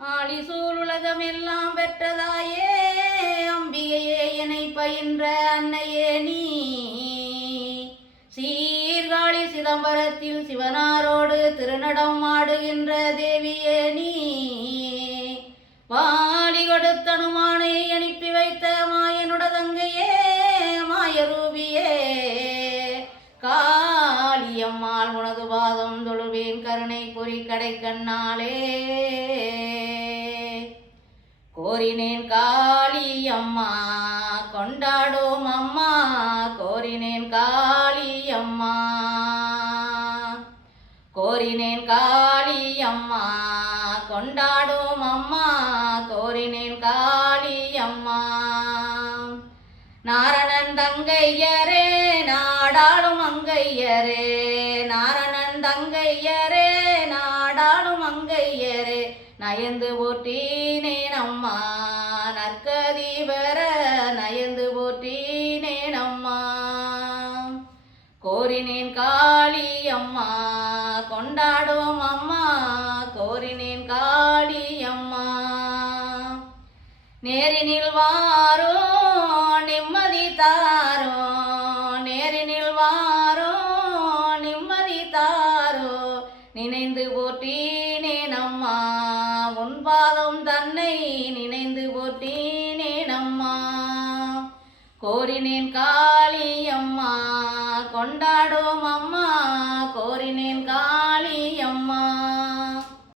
ஆழி சூழுலகமெல்லாம் பெற்றதாயே அம்பிகையே என்னை பயின்ற அன்னையே நீ சீர்காழி சிதம்பரத்தில் சிவனாரோடு திருநடம் ஆடுகின்ற தேவியே நீ வாலி கொடுத்தனுமானை அனுப்பி வைத்த மாயனுட தங்கையே மாயரூபியே காளியம்மாள் உனது பாதம் தொழுவேன் கருணை பொறி கடை கண்ணாலே கோரினேன் காளியம்மா கொண்டாடும் அம்மா கோரினேன் காளியம்மா கோரினேன் காளியம்மா கொண்டாடும் அம்மா கோரினேன் காளியம்மா நாரணன் தங்கையரே நாடாளும் அங்கையரே நாரணன் தங்கையரே நாடாளும் அங்கையரே நயந்து போற்றினேன் அம்மா நற்கதி பெற நயந்து போற்றினேன் அம்மா கோரினேன் காளியம்மா கொண்டாடும் அம்மா கோரினேன் காளியம்மா நேரினில் வாரோ நிம்மதி தாரோ நேரினில் வாரோ நிம்மதி தாரோ நினைந்து போற்றினேன் அம்மா உன் பாதம் தன்னை நினைந்து போற்றினேன் அம்மா கோரினேன் காளியம்மா